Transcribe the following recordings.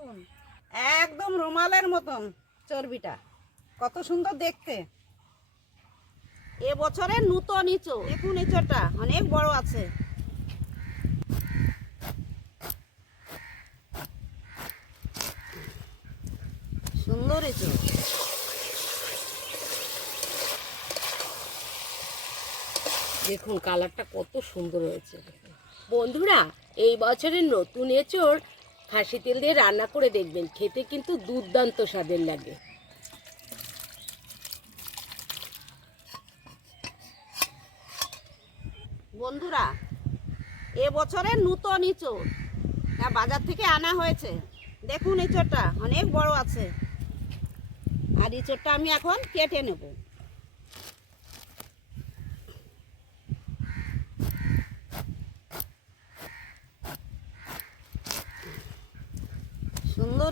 দেখুন। একদম রুমালের মতন চর্বিটা। কত সুন্দর দেখতে। এবছরে নূতন ইঁচো দেখুন ইঁচোটা অনেক বড় আছে। সুন্দর ইঁচো দেখুন, কালারটা কত সুন্দর হয়েছে। বন্ধুরা, এই বছরের নতুন এঁচড় খাসি তেল দিয়ে রান্না করে দেখবেন, খেতে কিন্তু দুর্দান্ত স্বাদের লাগে। বন্ধুরা, এ বছরের নূতন ইঁচড়। তা বাজার থেকে আনা হয়েছে। দেখুন ইঁচড়টা, অনেক বড় আছে। আর ইঁচড়টা আমি এখন কেটে নেব।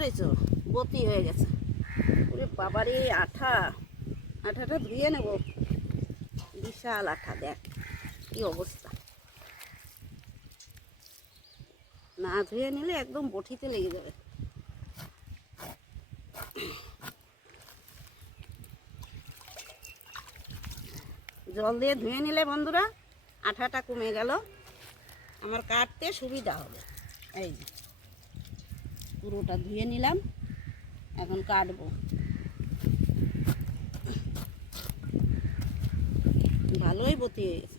ইঁচড় বতি হয়ে গেছে। ওরে বাবারে, আঠা। আঠাটা ধুয়ে নেব। বিশাল আঠা, দেখ। কি অবস্থা। না ধুয়ে নিলে একদম বটিতে লেগে যাবে। জল দিয়ে ধুয়ে নিলে বন্ধুরা, আঠাটা কমে গেল। আমার কাটতে সুবিধা হবে। এই পুরোটা ধুয়ে নিলাম। এখন কাটবো। ভালোই বতিয়ে গেছে।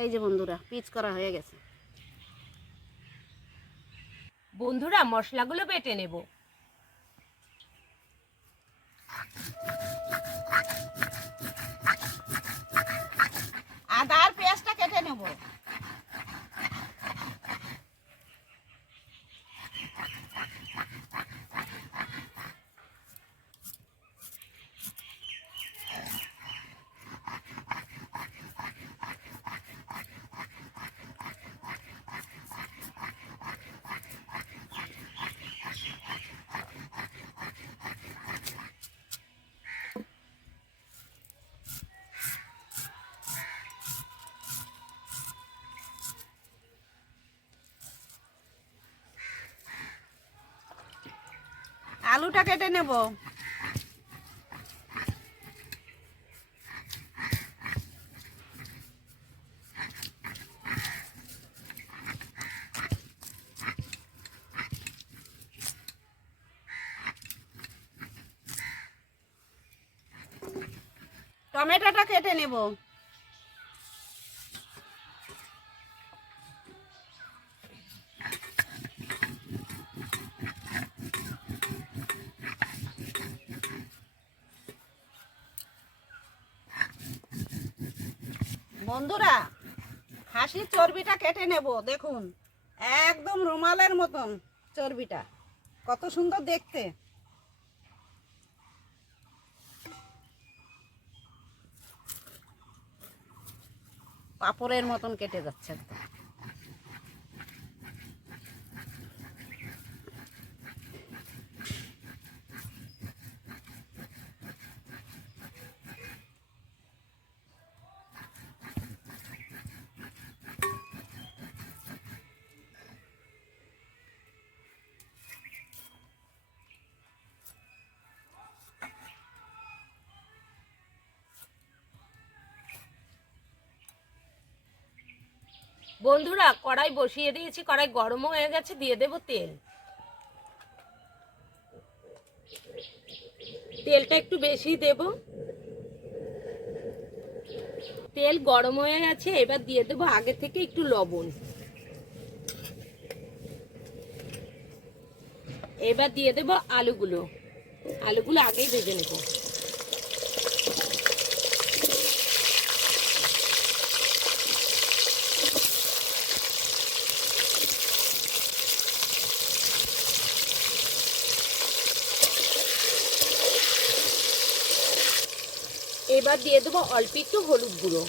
এই যে বন্ধুরা, পিচ করা হয়ে গেছে। বন্ধুরা, মশলাগুলো বেটে নেব। আদা আর পেঁয়াজটা কেটে নেব। আলুটা কেটে নেব। টমেটোটা কেটে নেব। বন্ধুরা, হাসির চর্বিটা কেটে নেব, দেখুন। একদম রুমালের মতন চর্বিটা, কত সুন্দর দেখতে। পাপড়ের মতন কেটে যাচ্ছে। বন্ধুরা, কড়াই বসিয়ে দিয়েছি, কড়াই গরম হয়ে গেছে, দিয়ে দেব তেল। তেলটা একটু বেশি দেব। তেল গরম হয়ে গেছে, এবার দিয়ে দেবো আগে থেকে একটু লবণ। এবার দিয়ে দেবো আলুগুলো। আলুগুলো আগেই ভেজে নেব। এবার দিয়ে দেবো অল্প একটু হলুদ গুঁড়ো।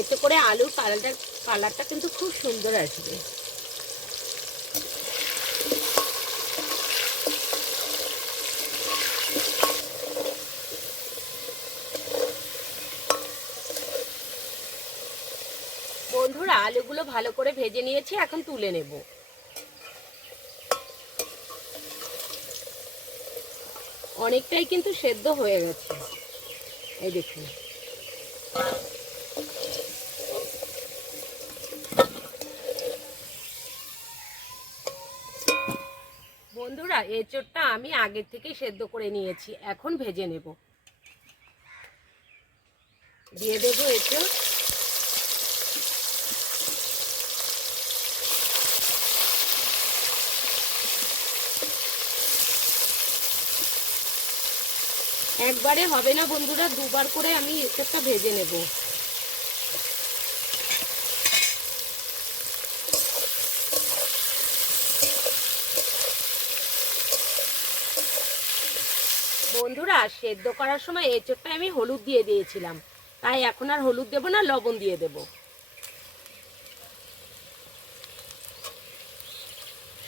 এতে করে আলুর কালারটা কালারটা কিন্তু খুব সুন্দর আসবে। বন্ধুরা, আলুগুলো ভালো করে ভেজে নিয়েছি, এখন তুলে নেব। অনেকটাই কিন্তু সেদ্ধ হয়ে গেছে। এই দেখুন। বন্ধুরা এ এঁচোড়টা আমি আগের থেকেই সেদ্ধ করে নিয়েছি, এখন ভেজে নেব। দিয়ে দেবো এ এঁচোড়। একবারে হবে না বন্ধুরা, দুবার করে আমি এঁচোড়টা ভেজে নেব। বন্ধুরা, সেদ্ধ করার সময় এঁচোড়টা আমি হলুদ দিয়ে দিয়েছিলাম। তাই এখন আর হলুদ দেবো না, লবণ দিয়ে দেব।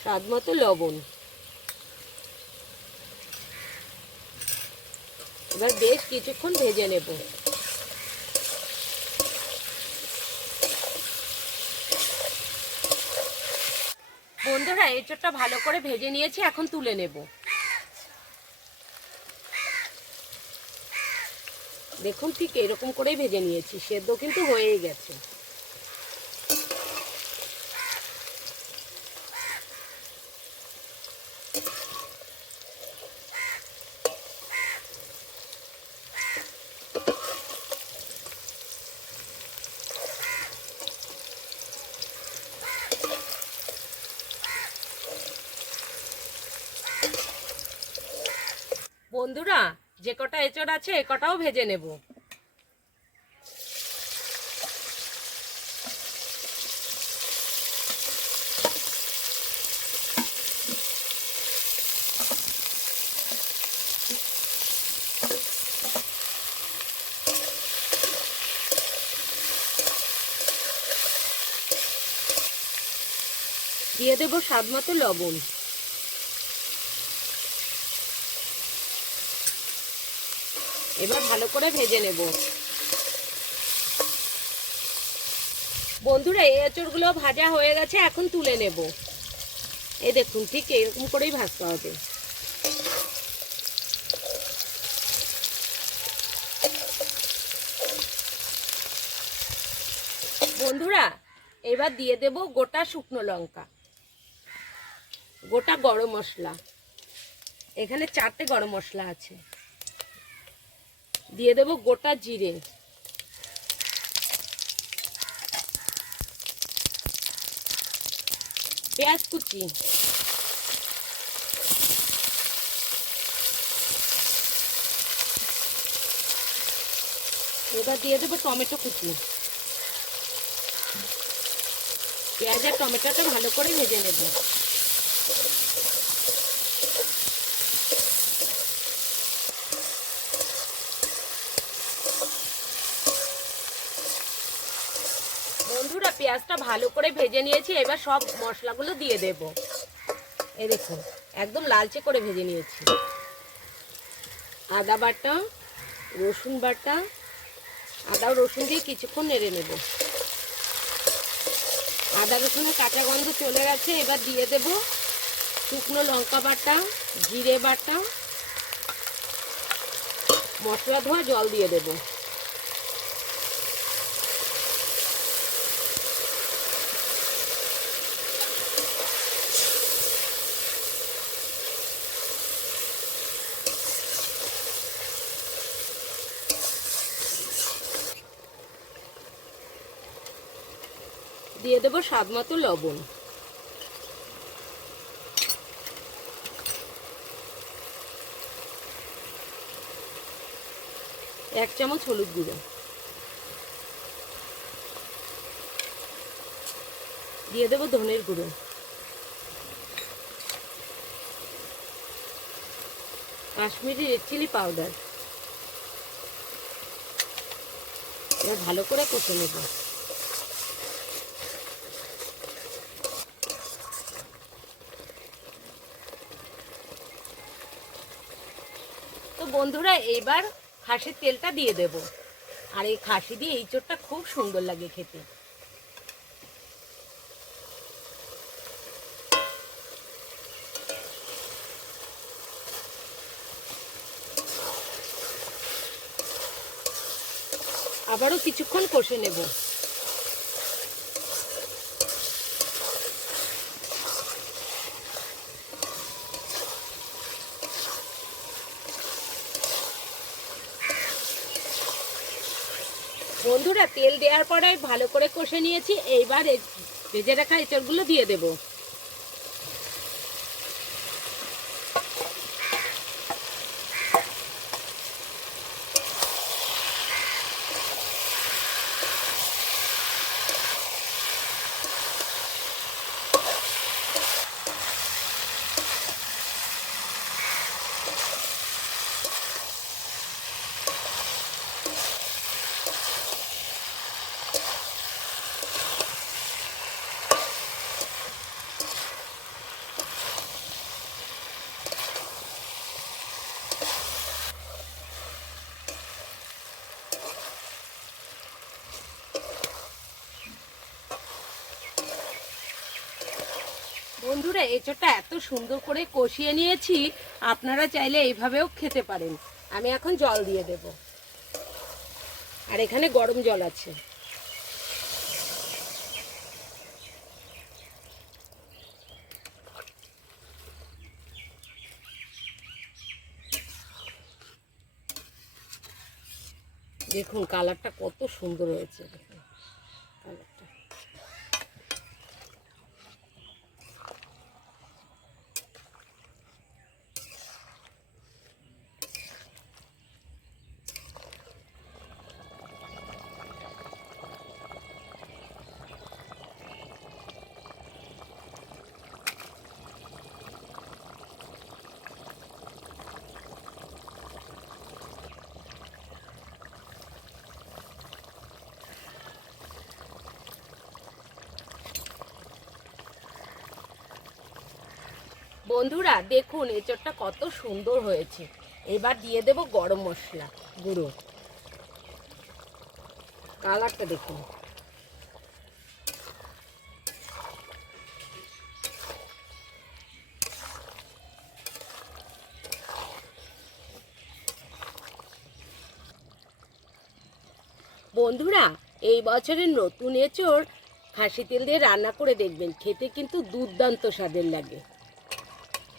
স্বাদ মতো লবণ। এবার বেশ কিছুক্ষণ ভেজে নেব। বন্ধুরা, এঁচোড়টা ভালো করে ভেজে নিয়েছি, এখন তুলে নেব। দেখুন ঠিক এরকম করেই ভেজে নিয়েছি, সেদ্ধ কিন্তু হয়েই গেছে। বন্ধুরা যে কটা এঁচড় আছে এ কটাও ভেজে নেব। দিয়ে দেবো স্বাদ মতো লবণ। এবার ভালো করে ভেজে নেব। বন্ধুরা, এই আঁচড়গুলো ভাজা হয়ে গেছে, এখন তুলে নেব। এই দেখুন, ঠিক এরকম করেই ভাজতে হবে। বন্ধুরা, এবার দিয়ে দেব গোটা শুকনো লঙ্কা। গোটা গরম মশলা। এখানে চারটে গরম মশলা আছে। দিয়ে দেব গোটা জিরে। পেঁয়াজ কুচি। এবার দিয়ে দেবো টমেটো কুচি। পেঁয়াজ আর টমেটোটা ভালো করে ভেজে নেব বন্ধুরা পেঁয়াজটা ভালো করে ভেজে নিয়েছি, এবার সব মশলাগুলো দিয়ে দেব। এই দেখুন, একদম লালচে করে ভেজে নিয়েছি। আদা বাটা, রসুন বাটা, আদা রসুন দিয়ে কিছুক্ষণ নেড়ে নেব। আদা রসুনের কাঁচা গন্ধ চলে গেছে, এবার দিয়ে দেব শুকনো লঙ্কা বাটা, জিরে বাটা। মশলা ধোয়া জল দিয়ে দেবো। দিয়ে দেবো স্বাদ মতো লবণ। এক চামচ হলুদ গুঁড়ো। দিয়ে দেবো ধনের গুঁড়ো। Kashmiri red chilli powder. ভালো করে কষে নেব। বন্ধুরা এইবার খাসির তেলটা দিয়ে দেব। আর এই খাসি দিয়ে এই চোরটা খুব সুন্দর লাগে খেতে। আবারও কিছুক্ষণ কষে নেব। বন্ধুরা তেল দেওয়ার পরে ভালো করে কষে নিয়েছি। এইবার ভেজে রাখা এঁচড়গুলো দিয়ে দেব। বন্ধুরা, এঁচোড়টা এত সুন্দর করে কষিয়ে নিয়েছি, আপনারা চাইলে এইভাবেও খেতে পারেন। আমি এখন জল দিয়ে দেব। আর এখানে গরম জল আছে। দেখুন, কালারটা কত সুন্দর হয়েছে দেখুন কালারটা বন্ধুরা, দেখুন, এঁচড়টা কত সুন্দর হয়েছে। এবার দিয়ে দেব গরম মশলা, গুঁড়ো। কালারটা দেখুন। বন্ধুরা, এই বছরের নতুন এঁচড় খাসি তেল দিয়ে রান্না করে দেখবেন, খেতে কিন্তু দুর্দান্ত স্বাদের লাগে।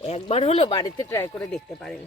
একবার হলো বাড়িতে ট্রাই করে দেখতে পারেন।